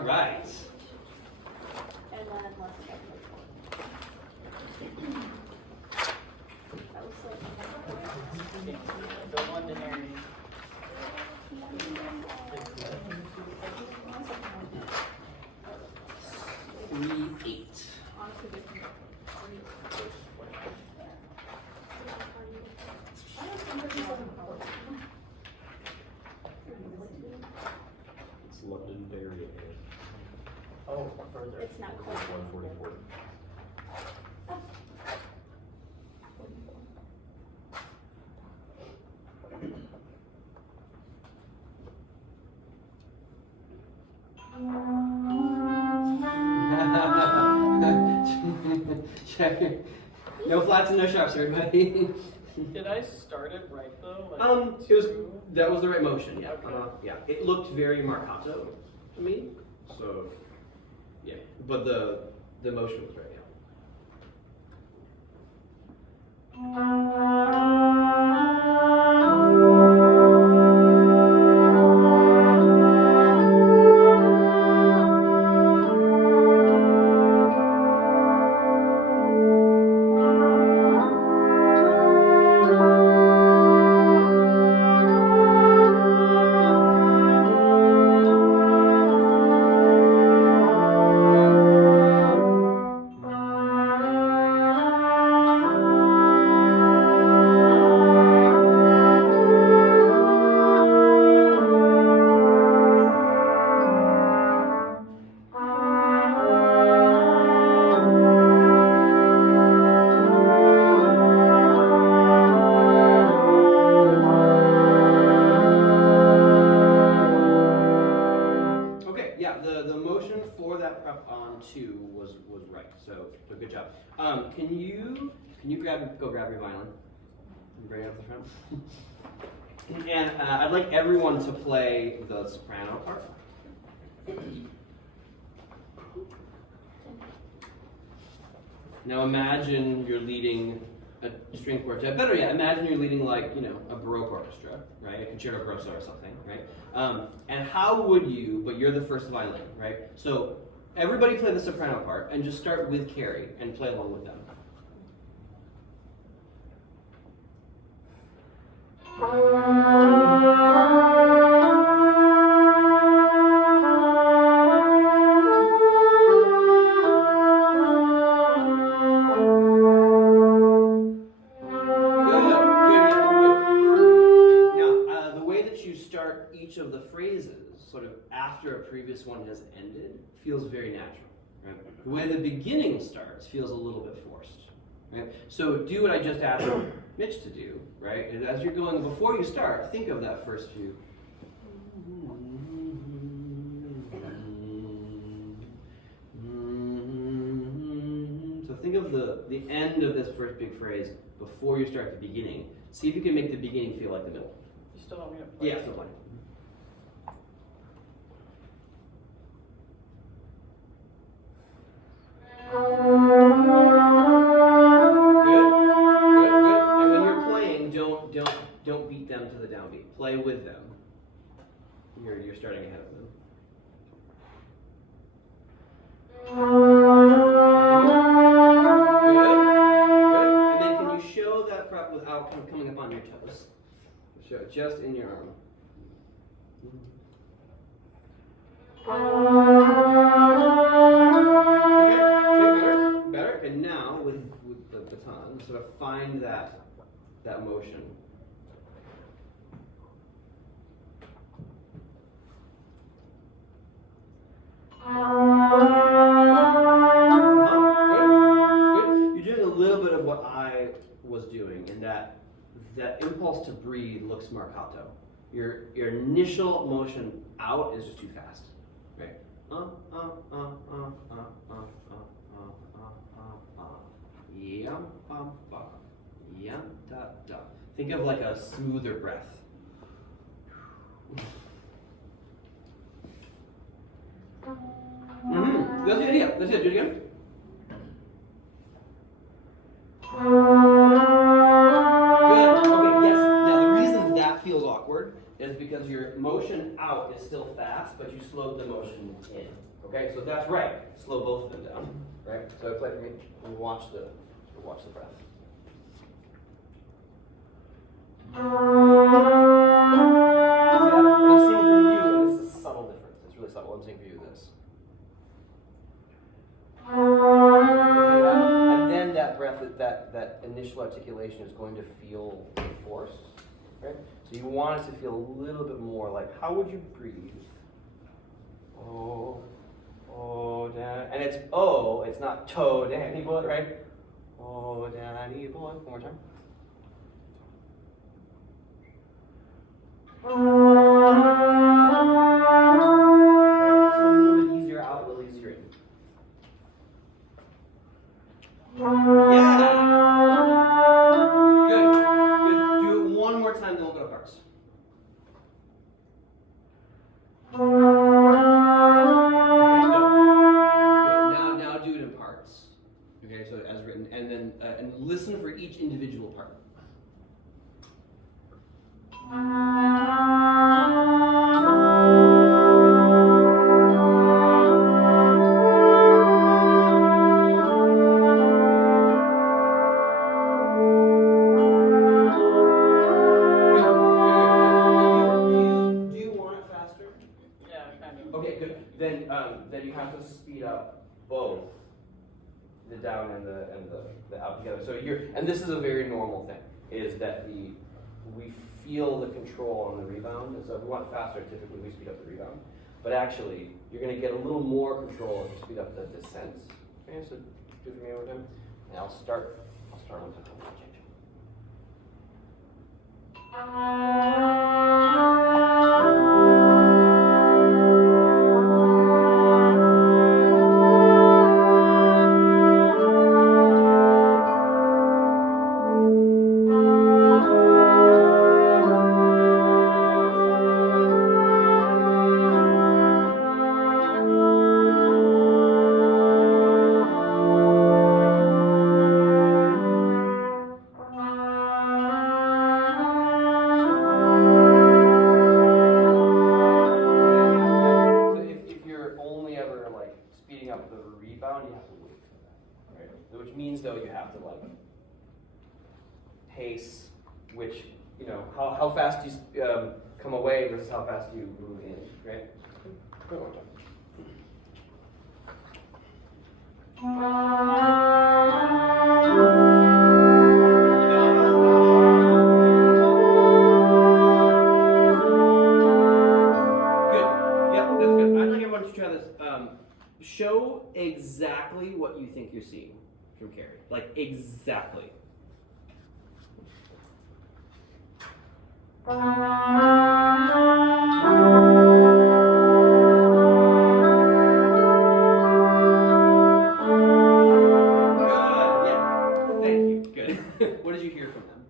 All right. And then less that was The Londonary. 3-8. It's Londonderry. Oh, further. It's not quite. 144. Check. No flats and no sharps, everybody. Did I start it right though? Like It was two? that was the right motion. Yeah. Okay. Yeah. It looked very marcato to me. So, yeah. But the motion was right. Yeah. Okay, yeah, the motion for that prep on 2 was right. So good job. Can you go grab your violin and bring it up the front? And I'd like everyone to play the soprano part. Now imagine you're leading a string quartet. Better yet, imagine you're leading like, a Baroque orchestra, right? A concerto grosso or something, right? And how would you, but you're the first violin, right? So everybody play the soprano part and just start with Carrie and play along with them. Each of the phrases, sort of after a previous one has ended, feels very natural. Right? The way the beginning starts feels a little bit forced. Right? So do what I just asked Mitch to do. Right? And as you're going, before you start, think of that first few. So think of the end of this first big phrase before you start the beginning. See if you can make the beginning feel like the middle. You still want me to play? Yeah, still playing. Good. And when you're playing, don't beat them to the downbeat. Play with them. You're starting ahead of them. Good. And then can you show that prep without kind of coming up on your toes? Show it just in your arm. Okay, better. And now with the baton, sort of find that motion. Good. You're doing a little bit of what I was doing, in that impulse to breathe looks marcato. Your initial motion out is just too fast, right? Yum, bum, bum. Yum, da, da. Think of like a smoother breath. That's the idea. That's it. Do it again. Good. Okay, yes. Now the reason that feels awkward is because your motion out is still fast, but you slowed the motion in. Okay, so that's right. Slow both of them down. Right? So play for me and watch the breath. See that? What I'm seeing from you, and this is a subtle difference. It's really subtle. I'm seeing for you this. See that? And then that breath, that initial articulation is going to feel forced. Right? So you want it to feel a little bit more like, how would you breathe? Oh, Dan. And it's oh, it's not toe, Danny boy, right? Oh, Danny boy. One more time. Just a little bit easier out, a little easier in. Yeah. Good. Good. Do it one more time, then we'll go to parts. Okay, good. Now do it in parts. Okay, so as written, and then and listen for each individual part. Then you have to speed up both the down and the out together. So and this is a very normal thing, is that we feel the control on the rebound, and so if we want faster, typically we speed up the rebound. But actually, you're going to get a little more control if you speed up the descent. Okay, so do it for me one more time. And I'll start on time. I'll change it. Which means, though, you have to pace, which, how fast you come away versus how fast you move in, right? Go one time. Good. Yep, that's good. I'd like everyone to try this. Show exactly what you think you're seeing from Carrie. Like, exactly. What did you hear from them?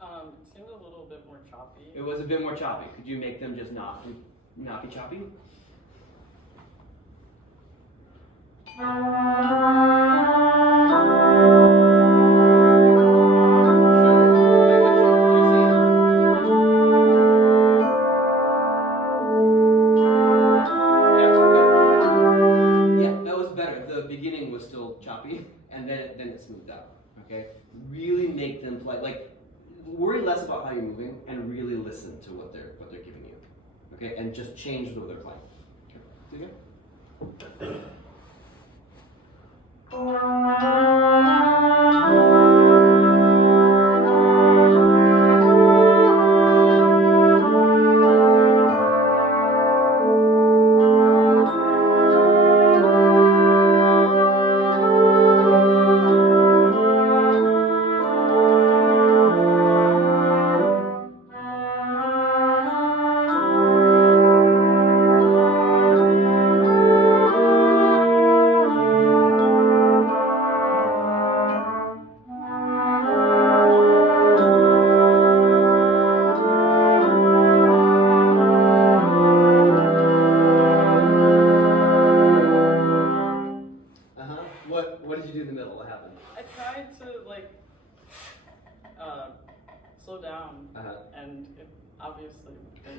It seemed a little bit more choppy. It was a bit more choppy. Could you make them just not be choppy? The beginning was still choppy, and then it smoothed out. Okay, really make them play. Like, worry less about how you're moving, and really listen to what they're giving you. Okay, and just change the way they're playing. Okay, do it again.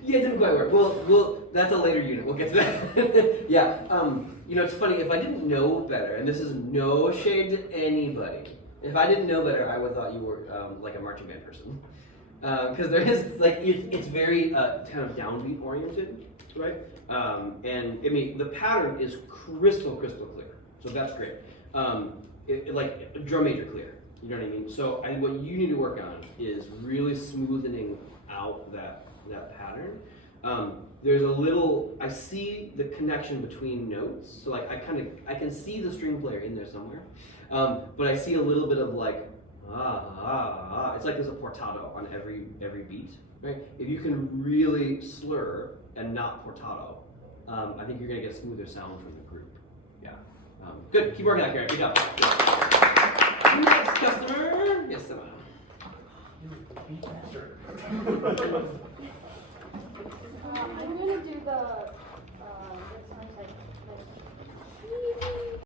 Yeah, it didn't quite work. Well, that's a later unit. We'll get to that. Yeah. You know, it's funny. If I didn't know better, and this is no shade to anybody, if I didn't know better, I would have thought you were like a marching band person. Because there is like it's very kind of downbeat oriented, right? And I mean the pattern is crystal clear, so that's great. Like drum major clear, you know what I mean? So what you need to work on is really smoothing out that pattern. There's a little, I see the connection between notes, so like I can see the string player in there somewhere, but I see a little bit of like it's like there's a portato on every beat, right? If you can really slur and not portato, I think you're gonna get a smoother sound from the group. Yeah. Good. Keep working on that, Karen. Good job. Next customer. Yes, Simona.